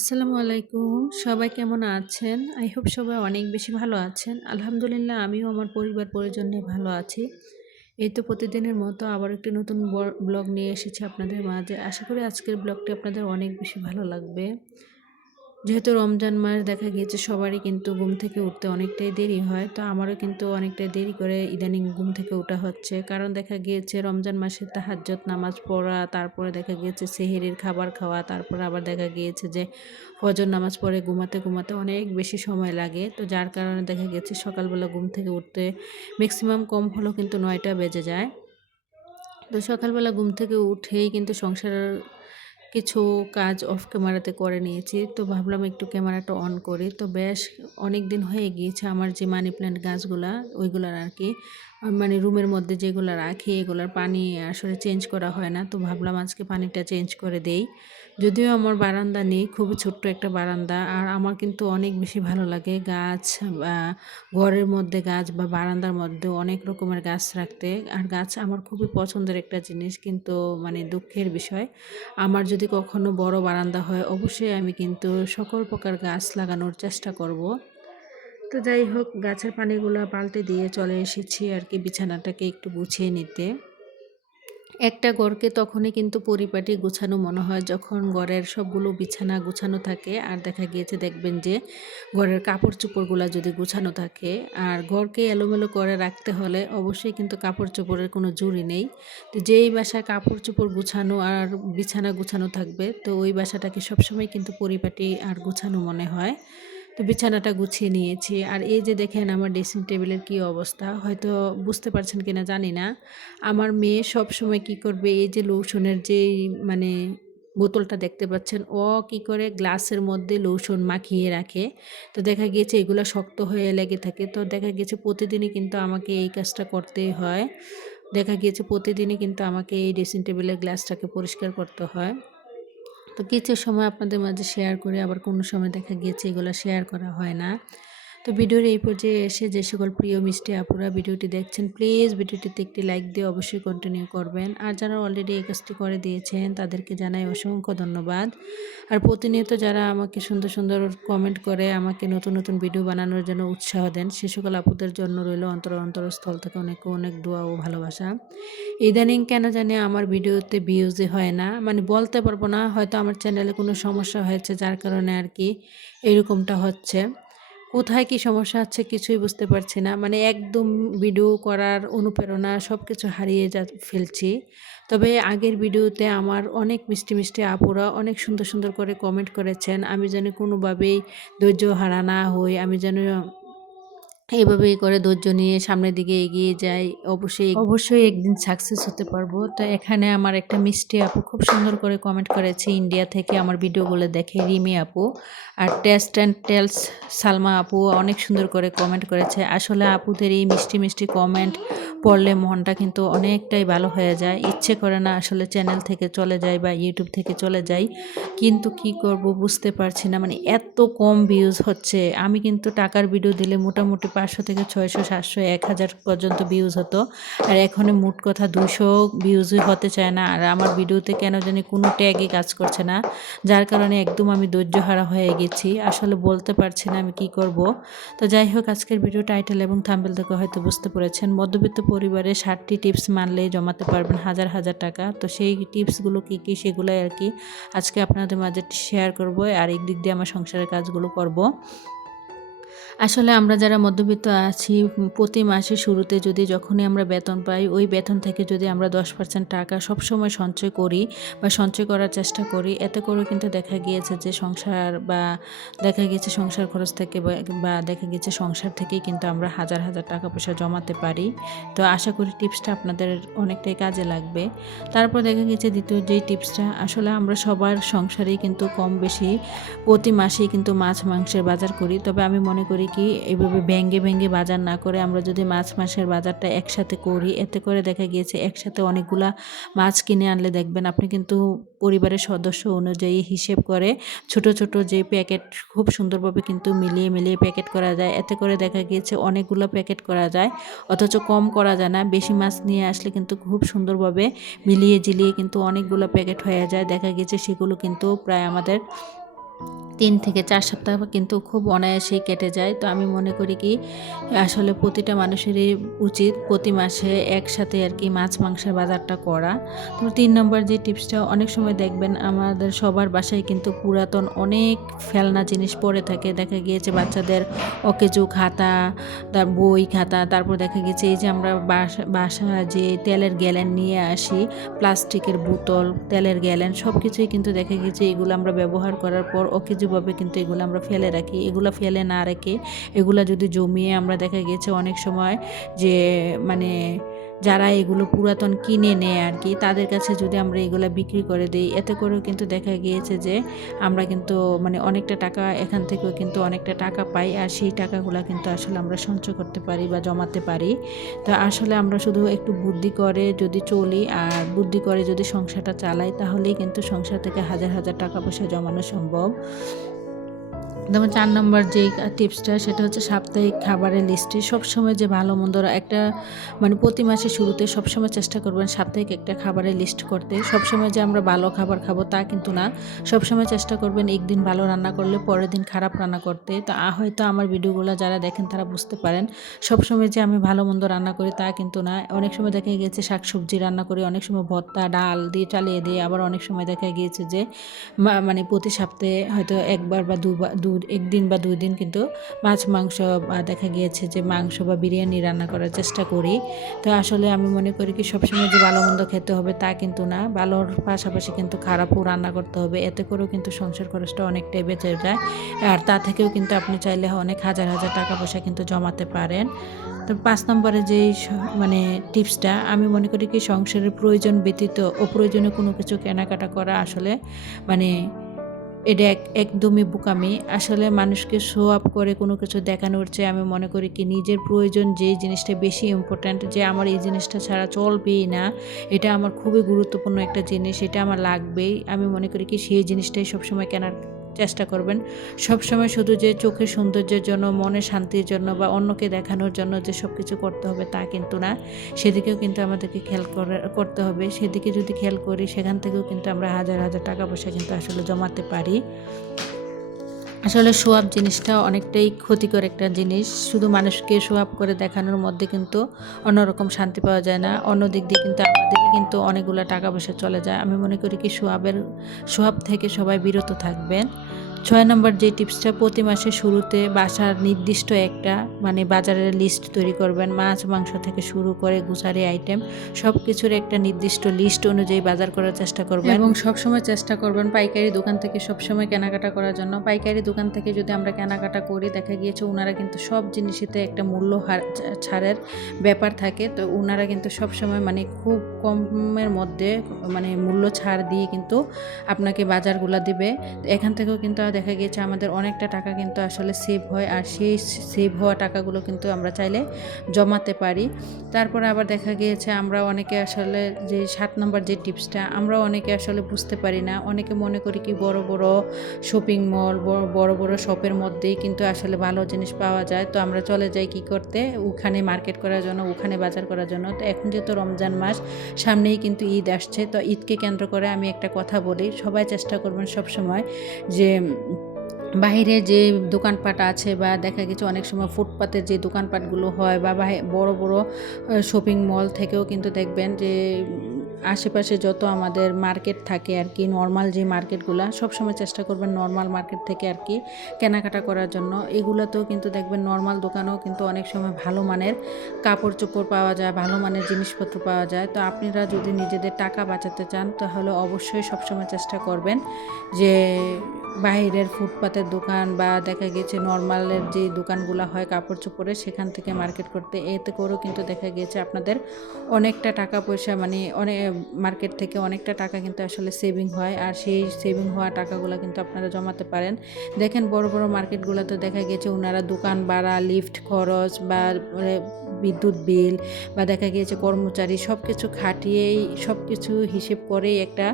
আসসালামু আলাইকুম। সবাই কেমন আছেন? আই হোপ সবাই অনেক বেশি ভালো আছেন। আলহামদুলিল্লাহ আমিও আমার পরিবার পরিজন নিয়ে ভালো আছি। এই তো প্রতিদিনের মতো আবার একটি নতুন ব্লগ নিয়ে এসেছি আপনাদের মাঝে। আশা করি আজকের ব্লগটি আপনাদের অনেক বেশি ভালো লাগবে। যেহেতু রমজান মাস দেখা গিয়েছে সবারই কিন্তু ঘুম থেকে উঠতে অনেকটাই দেরি হয়, তো আমারও কিন্তু অনেকটাই দেরি করে ইদানিং ঘুম থেকে ওঠা হচ্ছে। কারণ দেখা গিয়েছে রমজান মাসে তাহাজ্জুদ নামাজ পড়া, তারপরে দেখা গিয়েছে সেহরির খাবার খাওয়া, তারপরে আবার দেখা গিয়েছে যে ফজর নামাজ পড়ে ঘুমাতে ঘুমাতে অনেক বেশি সময় লাগে। তো যার কারণে দেখা গেছে সকালবেলা ঘুম থেকে উঠতে ম্যাক্সিমাম কম হলেও কিন্তু 9টা বেজে যায়। তো সকালবেলা ঘুম থেকে উঠেই কিন্তু সংসারের কিছু কাজ অফ ক্যামেরাতে করে নিয়েছি, তো ভাবলাম একটু ক্যামেরাটা অন করি। তো বেশ অনেক দিন হয়ে গিয়েছে আমার যে মানি প্ল্যান্ট গাছগুলা ওইগুলার আর কি মানে রুমের মধ্যে যেগুলো রাখি এগুলার পানি আসলে চেঞ্জ করা হয় না, তো ভাবলাম আজকে পানিটা চেঞ্জ করে দেই। যদিও আমার বারান্দা নেই, খুবই ছোট্ট একটা বারান্দা, আর আমার কিন্তু অনেক বেশি ভালো লাগে গাছ বা ঘরের মধ্যে গাছ বা বারান্দার মধ্যে অনেক রকমের গাছ রাখতে। আর গাছ আমার খুবই পছন্দের একটা জিনিস, কিন্তু মানে দুঃখের বিষয় আমার যদি কখনো বড় বারান্দা হয় অবশ্যই আমি কিন্তু সকল প্রকার গাছ লাগানোর চেষ্টা করব। তো যাই হোক, গাছের পানিগুলো পাল্টে দিয়ে চলে এসেছি আর কি বিছানাটাকে একটু গুছিয়ে নিতে। একটা ঘরকে তখনই কিন্তু পরিপাটি গোছানো মনে হয় যখন ঘরের সবগুলো বিছানা গোছানো থাকে, আর দেখা গিয়েছে দেখবেন যে ঘরের কাপড় চোপড়গুলো যদি গোছানো থাকে। আর ঘরকে এলোমেলো করে রাখতে হলে অবশ্যই কিন্তু কাপড় চোপড়ের কোনো জুড়ি নেই। তো যেই বাসায় কাপড় চোপড় গোছানো আর বিছানা গোছানো থাকবে, তো ওই বাসাটাকে সবসময় কিন্তু পরিপাটি আর গোছানো মনে হয়। তো বিছানাটা গুছিয়ে নিয়েছি, আর এই যে দেখেন আমার ড্রেসিং টেবিলের কি অবস্থা, হয়তো বুঝতে পারছেন কিনা জানি না। আমার মেয়ে সব সময় কি করবে, এই যে লোশনের যে মানে বোতলটা দেখতে পাচ্ছেন, ও কি করে গ্লাসের মধ্যে লোশন মাখিয়ে রাখে। তো দেখা গিয়েছে এগুলো শক্ত হয়ে লেগে থাকে, তো দেখা গিয়েছে প্রতিদিনই কিন্তু আমাকে এই কাজটা করতেই হয়। দেখা গিয়েছে প্রতিদিনই কিন্তু আমাকে এই ড্রেসিং টেবিলের গ্লাসটাকে পরিষ্কার করতে হয়। তো কিছু সময় আপনাদের মাঝে শেয়ার করি, আবার কোনো সময় দেখা গিয়েছে এগুলো শেয়ার করা হয় না। তো ভিডিওর এই পর্যায়ে এসে যে সকল প্রিয় মিষ্টি আপুরা ভিডিওটি দেখছেন, প্লিজ ভিডিওটিতে একটি লাইক দিয়ে অবশ্যই কন্টিনিউ করবেন। আর যারা অলরেডি এই কাজটি করে দিয়েছেন তাদেরকে জানাই অসংখ্য ধন্যবাদ। আর প্রতিনিয়ত যারা আমাকে সুন্দর সুন্দর কমেন্ট করে আমাকে নতুন নতুন ভিডিও বানানোর জন্য উৎসাহ দেন, সে সকল আপুদের জন্য রইল অন্তরস্থল থেকে অনেক অনেক দোয়া ও ভালোবাসা। ইদানিং কেন জানি আমার ভিডিওতে ভিউজই হয় না, মানে বলতে পারবো না, হয়তো আমার চ্যানেলে কোনো সমস্যা হয়েছে যার কারণে আর কি এরকমটা হচ্ছে। কোথায় কি সমস্যা হচ্ছে কিছুই বুঝতে পারছি না, মানে একদম ভিডিও করার অনুপ্রেরণা সব কিছু হারিয়ে ফেলছি। তবে আগের ভিডিওতে আমার অনেক মিষ্টি মিষ্টি আপুরা অনেক সুন্দর সুন্দর করে কমেন্ট করেছেন, আমি যেন কোনোভাবেই ধৈর্য হারা না হই, আমি যেন এইভাবেই করে ধৈর্য নিয়ে সামনের দিকে এগিয়ে যাই, অবশ্যই একদিন সাকসেস হতে পারবো। তো এখানে আমার একটা মিষ্টি আপু খুব সুন্দর করে কমেন্ট করেছে, ইন্ডিয়া থেকে আমার ভিডিওগুলো দেখে, রিমি আপু। আর টেস্ট অ্যান্ড টেলস সালমা আপু অনেক সুন্দর করে কমেন্ট করেছে। আসলে আপুদের এই মিষ্টি মিষ্টি কমেন্ট পড়লে মনটা কিন্তু অনেকটাই ভালো হয়ে যায়, ইচ্ছে করে না আসলে চ্যানেল থেকে চলে যায় বা ইউটিউব থেকে চলে যাই, কিন্তু কি করব বুঝতে পারছি না, মানে এত কম ভিউজ হচ্ছে। আমি কিন্তু টাকার ভিডিও দিলে মোটামুটি 500 থেকে 600 700 1000 পর্যন্ত ভিউজ হতো, আর এখন মোট কথা 200 ভিউজই হতে চায় না। আর আমার ভিডিওতে কেন জানি কোনো ট্যাগই কাজ করছে না, যার কারণে একদম আমি ধৈর্যহারা হয়ে গেছি, আসলে বলতে পারছি না আমি কি করব। তো যাই হোক, আজকের ভিডিও টাইটেল এবং থাম্বনেল থেকে হয়তো বুঝতে পেরেছেন, মধ্যবিত্ত পরিবারে 60টি টিপস মানলেই জমাতে পারবেন হাজার হাজার টাকা। তো সেই টিপসগুলো কী কী সেগুলোই আর কি আজকে আপনাদের মাঝে শেয়ার করব, আর এই দিক দিয়ে আমার সংসারের কাজগুলো করব। আসলে আমরা যারা মধ্যবিত্ত আছি প্রতি মাসের শুরুতে যখনই আমরা বেতন পাই ওই বেতন থেকে যদি আমরা 10% টাকা সবসময় সঞ্চয় করি বা সঞ্চয় করার চেষ্টা করি, এতে করেও কিন্তু দেখা গিয়েছে যে সংসার বা দেখা গিয়েছে সংসার খরচ থেকে বা দেখা গেছে সংসার থেকেই কিন্তু আমরা হাজার হাজার টাকা পয়সা জমাতে পারি। তো আশা করি টিপসটা আপনাদের অনেকটাই কাজে লাগবে। তারপর দেখা গেছে দ্বিতীয় যেই টিপসটা, আসলে আমরা সবার সংসারেই কিন্তু কম বেশি প্রতি মাসেই কিন্তু মাছ মাংসের বাজার করি। তবে আমি মনে করি কি এভাবে ভেঙে ভেঙে বাজার না করে আমরা যদি মাছ মাংসের বাজারটা একসাথে করি, এতে করে দেখা গিয়েছে একসাথে অনেকগুলা মাছ কিনে আনলে দেখবেন আপনি কিন্তু পরিবারের সদস্য অনুযায়ী হিসেব করে ছোট ছোট যে প্যাকেট খুব সুন্দরভাবে কিন্তু মিলিয়ে মিলিয়ে প্যাকেট করা যায়। এতে করে দেখা গিয়েছে অনেকগুলো প্যাকেট করা যায়, অথচ কম করা যায় না। বেশি মাছ নিয়ে আসলে কিন্তু খুব সুন্দরভাবে মিলিয়ে ঝিলিয়ে কিন্তু অনেকগুলো প্যাকেট হয়ে যায়। দেখা গিয়েছে সেগুলো কিন্তু প্রায় আমাদের 3 থেকে 4 সপ্তাহ কিন্তু খুব অনায়াসেই কেটে যায়। তো আমি মনে করি কি আসলে প্রতিটা মানুষেরই উচিত প্রতি মাসে একসাথে আর কি মাছ মাংসের বাজারটা করা। তো 3 নম্বর যে টিপসটা, অনেক সময় দেখবেন আমাদের সবার বাসায় কিন্তু পুরাতন অনেক ফেলনা জিনিস পড়ে থাকে। দেখা গিয়েছে বাচ্চাদের অকেজো খাতা, তার বই খাতা, তারপর দেখা গেছে এই যে আমরা বাসা যে তেলের গ্যালেন নিয়ে আসি, প্লাস্টিকের বোতল, তেলের গ্যালেন সব কিছুই কিন্তু দেখা গেছে এগুলো আমরা ব্যবহার করার পর অকেজোভাবে কিন্তু এগুলো আমরা ফেলে রাখি। এগুলো ফেলে না রেখে এগুলো যদি জমিয়ে আমরা দেখা গেছে অনেক সময় যে মানে যারা এগুলো পুরাতন কিনে নেয় আর কি, তাদের কাছে যদি আমরা এগুলো বিক্রি করে দিই, এতে করেও কিন্তু দেখা গিয়েছে যে আমরা কিন্তু মানে অনেকটা টাকা এখান থেকেও কিন্তু অনেকটা টাকা পাই। আর সেই টাকাগুলো কিন্তু আসলে আমরা সঞ্চয় করতে পারি বা জমাতে পারি। তো আসলে আমরা শুধু একটু বুদ্ধি করে যদি চলি আর বুদ্ধি করে যদি সংসারটা চালাই, তাহলেই কিন্তু সংসার থেকে হাজার হাজার টাকা পয়সা জমানো সম্ভব। যেমন 4 নম্বর যেই টিপসটা, সেটা হচ্ছে সাপ্তাহিক খাবারের লিস্টে সবসময় যে ভালো মন্দ একটা মানে প্রতি মাসের শুরুতে সবসময় চেষ্টা করবেন সাপ্তাহিক একটা খাবারের লিস্ট করতে। সবসময় যে আমরা ভালো খাবার খাবো তা কিন্তু না। সবসময় চেষ্টা করবেন একদিন ভালো রান্না করলে পরের দিন খারাপ রান্না করতে। তো হয়তো আমার ভিডিওগুলো যারা দেখেন তারা বুঝতে পারেন। সবসময় যে আমি ভালো মন্দ রান্না করি তা কিন্তু না। অনেক সময় দেখা গিয়েছে শাকসবজি রান্না করি, অনেক সময় ভর্তা, ডাল দিয়ে চালিয়ে দিই। আবার অনেক সময় দেখা গিয়েছে যে মানে প্রতি সপ্তাহে হয়তো একবার বা দুবার একদিন বা 2 দিন কিন্তু মাছ মাংস বা দেখা গিয়েছে যে মাংস বা বিরিয়ানি রান্না করার চেষ্টা করি। তো আসলে আমি মনে করি কি সবসময় যে ভালো মন্দ খেতে হবে তা কিন্তু না, ভালোর পাশাপাশি কিন্তু খারাপও রান্না করতে হবে। এতে করেও কিন্তু সংসার খরচটা অনেকটাই বেঁচে যায়। আর তা থেকেও কিন্তু আপনি চাইলে অনেক হাজার হাজার টাকা পয়সা কিন্তু জমাতে পারেন। তো 5 নম্বরে যেই মানে টিপসটা, আমি মনে করি কি সংসারের প্রয়োজন ব্যতীত অপ্রয়োজনীয় কোনো কিছু কেনাকাটা করা আসলে মানে এটা একদমই বোকামি। আসলে মানুষকে শো অফ করে কোনো কিছু দেখানোর চেয়ে আমি মনে করি কি নিজের প্রয়োজন যেই জিনিসটা বেশি ইম্পর্ট্যান্ট, যে আমার এই জিনিসটা ছাড়া চলবেই না, এটা আমার খুবই গুরুত্বপূর্ণ একটা জিনিস, এটা আমার লাগবেই, আমি মনে করি কি সেই জিনিসটাই সবসময় কেনার চেষ্টা করবেন। সবসময় শুধু যে চোখের সৌন্দর্যের জন্য, মনের শান্তির জন্য বা অন্যকে দেখানোর জন্য যে সব কিছু করতে হবে তা কিন্তু না। সেদিকেও কিন্তু আমাদেরকে খেয়াল করতে হবে। সেদিকে যদি খেয়াল করি সেখান থেকেও কিন্তু আমরা হাজার হাজার টাকা পয়সা কিন্তু আসলে জমাতে পারি। আসলে শো আপ জিনিসটা অনেকটাই ক্ষতিকর একটা জিনিস। শুধু মানুষকে শো আপ করে দেখানোর মধ্যে কিন্তু অন্যরকম শান্তি পাওয়া যায় না। অন্য দিক দিয়ে কিন্তু আমাদেরই কিন্তু অনেকগুলো টাকা পয়সা চলে যায়। আমি মনে করি কি শো আপ থেকে সবাই বিরত থাকবেন। 6 নম্বর যে টিপসটা, প্রতি মাসের শুরুতে বাসার নির্দিষ্ট একটা মানে বাজারের লিস্ট তৈরি করবেন। মাছ মাংস থেকে শুরু করে গ্রোসারি আইটেম সব কিছুর একটা নির্দিষ্ট লিস্ট অনুযায়ী বাজার করার চেষ্টা করবেন এবং সবসময় চেষ্টা করবেন পাইকারি দোকান থেকে সবসময় কেনাকাটা করার জন্য। পাইকারি দোকান থেকে যদি আমরা কেনাকাটা করি, দেখা গিয়েছে ওনারা কিন্তু সব জিনিসেতে একটা মূল্য ছাড়ের ব্যাপার থাকে। তো ওনারা কিন্তু সবসময় মানে খুব কমের মধ্যে মানে মূল্য ছাড় দিয়ে কিন্তু আপনাকে বাজারগুলো দিবে। এখান থেকেও কিন্তু দেখা গিয়েছে আমাদের অনেকটা টাকা কিন্তু আসলে সেভ হয়। আর সেই সেভ হওয়া টাকাগুলো কিন্তু আমরা চাইলে জমাতে পারি। তারপরে আবার দেখা গিয়েছে আমরা অনেকে আসলে যে 7 নম্বর যে টিপসটা, আমরা অনেকে আসলে বুঝতে পারি না। অনেকে মনে করি কি বড় বড় শপিং মল, বড় বড় শপের মধ্যেই কিন্তু আসলে ভালো জিনিস পাওয়া যায়। তো আমরা চলে যাই কি করতে, ওখানে মার্কেট করার জন্য, ওখানে বাজার করার জন্য। তো এখন যেহেতু রমজান মাস সামনেই কিন্তু ঈদ আসছে, তো ঈদকে কেন্দ্র করে আমি একটা কথা বলি, সবাই চেষ্টা করবেন সবসময় যে বাহিরে যে দোকানপাট আছে বা দেখা গেছে অনেক সময় ফুটপাতের যে দোকানপাটগুলো হয় বা বড় বড় শপিং মল থেকেও কিন্তু দেখবেন যে আশেপাশে যত আমাদের মার্কেট থাকে আর কি, নর্মাল যে মার্কেটগুলো, সবসময় চেষ্টা করবেন নর্মাল মার্কেট থেকে আর কি কেনাকাটা করার জন্য। এগুলোতেও কিন্তু দেখবেন নর্মাল দোকানেও কিন্তু অনেক সময় ভালো মানের কাপড় চোপড় পাওয়া যায়, ভালো মানের জিনিসপত্র পাওয়া যায়। তো আপনারা যদি নিজেদের টাকা বাঁচাতে চান তাহলে অবশ্যই সবসময় চেষ্টা করবেন যে বাইরের ফুটপাতের দোকান বা দেখা গেছে নর্মালের যে দোকানগুলো হয় কাপড় চোপড়ের, সেখান থেকে মার্কেট করতে। এতে করেও কিন্তু দেখা গিয়েছে আপনাদের অনেকটা টাকা পয়সা মানে অনেক মার্কেট থেকে অনেকটা টাকা কিন্তু আসলে সেভিং হয়, আর সেই সেভিং হওয়া টাকাগুলো কিন্তু আপনারা জমাতে পারেন। দেখেন বড় বড় মার্কেটগুলোতে দেখা গেছে ওনারা দোকান ভাড়া, লিফট খরচ বা বিদ্যুৎ বিল বা দেখা গিয়েছে কর্মচারী সব কিছু খাটিয়েই সব কিছু হিসেব করেই একটা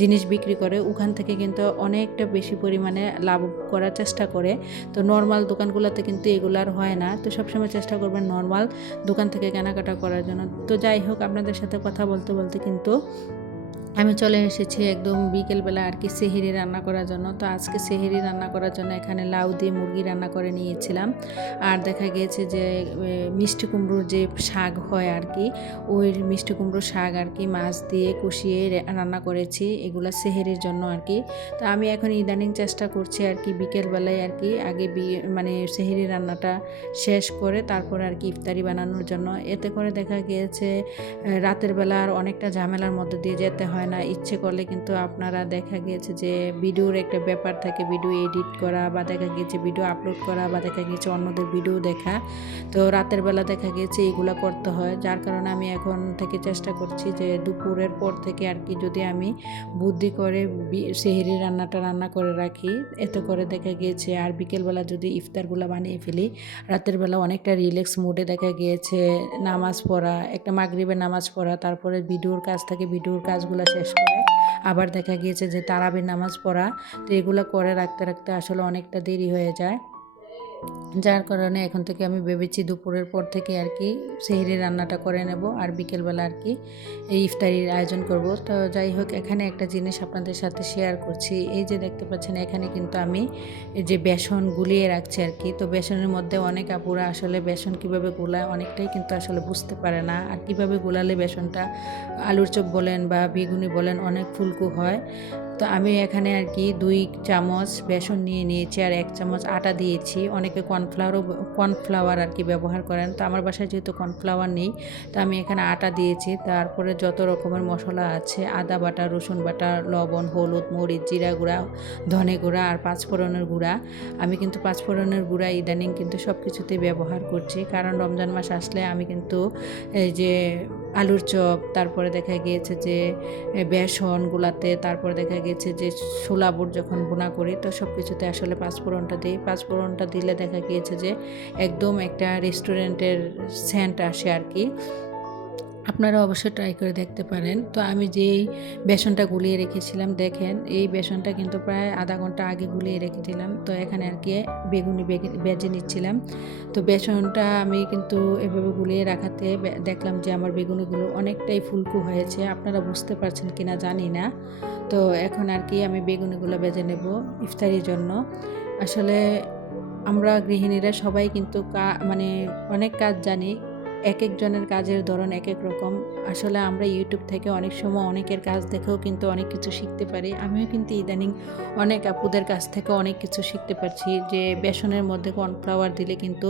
জিনিস বিক্রি করে, ওখান থেকে কিন্তু অনেকটা বেশি পরিমাণে লাভ করার চেষ্টা করে। তো নর্মাল দোকানগুলোতে কিন্তু এগুলার হয় না। তো সবসময় চেষ্টা করবেন নর্মাল দোকান থেকে কেনাকাটা করার জন্য। তো যাই হোক, আপনাদের সাথে কথা বলতে বলতে কিন্তু আমি চলে এসেছি একদম বিকেলবেলা আর কি সেহরি রান্না করার জন্য। তো আজকে সেহরি রান্না করার জন্য এখানে লাউ দিয়ে মুরগি রান্না করে নিয়েছিলাম, আর দেখা গিয়েছে যে মিষ্টি কুমড়োর যে শাক হয় আর কি, ওই মিষ্টি কুমড়োর শাক আর কি মাছ দিয়ে কষিয়ে রান্না করেছি, এগুলো সেহরির জন্য আর কি। তো আমি এখন ইদানিং চেষ্টা করছি আর কি বিকেলবেলায় আর কি আগে মানে সেহরি রান্নাটা শেষ করে তারপর আর কি ইফতারি বানানোর জন্য। এতে করে দেখা গিয়েছে রাতের বেলা আর অনেকটা ঝামেলার মধ্যে দিয়ে যেতে হয় না। ইচ্ছে করলে কিন্তু আপনারা দেখা গিয়েছে যে ভিডিওর একটা ব্যাপার থাকে, ভিডিও এডিট করা বা দেখা গিয়েছে ভিডিও আপলোড করা বা দেখা গিয়েছে অন্যদের ভিডিও দেখা, তো রাতের বেলা দেখা গিয়েছে এইগুলো করতে হয়। যার কারণে আমি এখন থেকে চেষ্টা করছি যে দুপুরের পর থেকে আর কি যদি আমি বুদ্ধি করে সেহরি রান্নাটা রান্না করে রাখি, এতে করে দেখা গিয়েছে আর বিকেলবেলা যদি ইফতারগুলো বানিয়ে ফেলি, রাতের বেলা অনেকটা রিল্যাক্স মুডে দেখা গিয়েছে নামাজ পড়া, একটা মাগরিবের নামাজ পড়া, তারপরে ভিডিওর কাজ থাকে, ভিডিওর কাজগুলো শেষ করে আবার দেখা গিয়েছে যে তারাবির নামাজ পড়া। তো এগুলো করে রাখতে রাখতে আসলে অনেকটা দেরি হয়ে যায়। যার কারণে এখন থেকে আমি ভেবেছি দুপুরের পর থেকে আর কি সেহরি রান্নাটা করে নেব, আর বিকেলবেলা আর কি এই ইফতারির আয়োজন করব। তো যাই হোক, এখানে একটা জিনিস আপনাদের সাথে শেয়ার করছি। এই যে দেখতে পাচ্ছেন এখানে কিন্তু আমি এই যে বেসন গুলিয়ে রাখছি আর কি। তো বেসনের মধ্যে অনেক আপুরা আসলে বেসন কিভাবে গোলায় অনেকটাই কিন্তু আসলে বুঝতে পারে না, আর কিভাবে গোলালে বেসনটা আলুর চপ বলেন বা বেগুনি বলেন অনেক ফুলকো হয়। তো আমি এখানে আর কি 2 চামচ বেসন নিয়ে নিয়েছি আর 1 চামচ আটা দিয়েছি। অনেকে কর্নফ্লাওয়ার আর কি ব্যবহার করেন, তো আমার বাসায় যেহেতু কর্নফ্লাওয়ার নেই, তো আমি এখানে আটা দিয়েছি। তারপরে যত রকমের মশলা আছে, আদা বাটা, রসুন বাটা, লবণ, হলুদ, মরিচ, জিরা গুঁড়া, ধনে গুঁড়া আর পাঁচফোড়নের গুঁড়া। আমি কিন্তু পাঁচফোড়নের গুঁড়া ইদানিং কিন্তু সব কিছুতেই ব্যবহার করছি, কারণ রমজান মাস আসলে আমি কিন্তু এই যে আলুর চপ, তারপরে দেখা গিয়েছে যে বেসন গুলাতে, তারপরে দেখা গেছে যে ছোলা বুট যখন বোনা করি, তো সব কিছুতে আসলে পাঁচফোড়নটা দিই। পাঁচফোড়নটা দিলে দেখা গিয়েছে যে একদম একটা রেস্টুরেন্টের সেন্ট আসে আর কি। আপনারা অবশ্যই ট্রাই করে দেখতে পারেন। তো আমি যেই বেসনটা গুলিয়ে রেখেছিলাম, দেখেন এই বেসনটা কিন্তু প্রায় আধা ঘন্টা আগে গুলিয়ে রেখেছিলাম। তো এখানে আর কি বেগুনি বেজে নিচ্ছিলাম। তো বেসনটা আমি কিন্তু এভাবে গুলিয়ে রাখাতে দেখলাম যে আমার বেগুনিগুলো অনেকটাই ফুলকো হয়েছে। আপনারা বুঝতে পারছেন কিনা জানি না। তো এখন আর কি আমি বেগুনিগুলো বেজে নেব ইফতারির জন্য। আসলে আমরা গৃহিণীরা সবাই কিন্তু মানে অনেক কাজ জানি, এক একজনের কাজের ধরন এক এক রকম। আসলে আমরা ইউটিউব থেকে অনেক সময় অনেকের কাজ দেখেও কিন্তু অনেক কিছু শিখতে পারি। আমিও কিন্তু ইদানিং অনেক আপুদের কাছ থেকে অনেক কিছু শিখতে পারছি যে বেসনের মধ্যে কর্নফ্লাওয়ার দিলে কিন্তু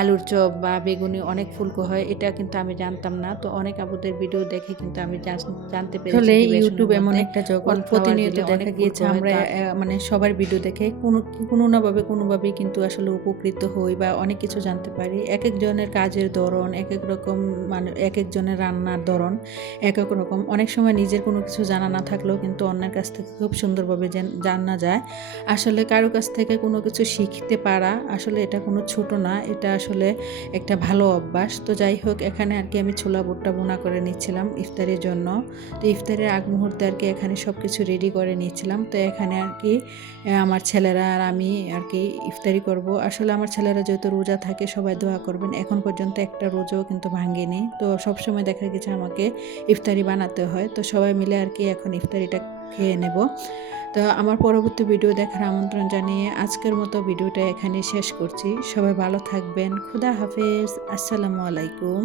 আলুর চপ বা বেগুনি অনেক ফুলকো হয়, এটা কিন্তু আমি জানতাম না। তো অনেক আপুদের ভিডিও দেখে কিন্তু আমি জানতে পেরেছি যে ইউটিউব এমন একটা জগৎ, প্রতিনিয়ত দেখা গিয়েছে আমরা মানে সবার ভিডিও দেখে কোনো না ভাবে কোনোভাবেই কিন্তু আসলে উপকৃত হই বা অনেক কিছু জানতে পারি। এক একজনের কাজের ধরন এক এক রকম, মানে এক একজনের রান্নার ধরন এক এক রকম। অনেক সময় নিজের কোনো কিছু জানা না থাকলেও কিন্তু অন্যের কাছ থেকে খুব সুন্দরভাবে জানা যায়। আসলে কারো কাছ থেকে কোনো কিছু শিখতে পারা আসলে এটা কোনো ছোট না, এটা আসলে একটা ভালো অভ্যাস। তো যাই হোক, এখানে আর কি আমি ছোলা বুটটা বোনা করে নিচ্ছিলাম ইফতারের জন্য। তো ইফতারের আগ মুহূর্তে আর কি এখানে সব কিছু রেডি করে নিচ্ছিলাম। তো এখানে আর কি আমার ছেলেরা আর আমি আর কি ইফতারি করব। আসলে আমার ছেলেরা যেহেতু রোজা থাকে, সবাই দোয়া করবেন। এখন পর্যন্ত একটা রোজাও কিন্তু ভাঙেনি। তো সবসময় দেখা গেছে আমাকে ইফতারি বানাতে হয়। তো সবাই মিলে আর কি এখন ইফতারিটা খেয়ে নেব। তো আমার পরবর্তী ভিডিও দেখার আমন্ত্রণ জানিয়ে আজকের মতো ভিডিওটা এখানে শেষ করছি। সবাই ভালো থাকবেন। খুদা হাফেজ। আসসালামু আলাইকুম।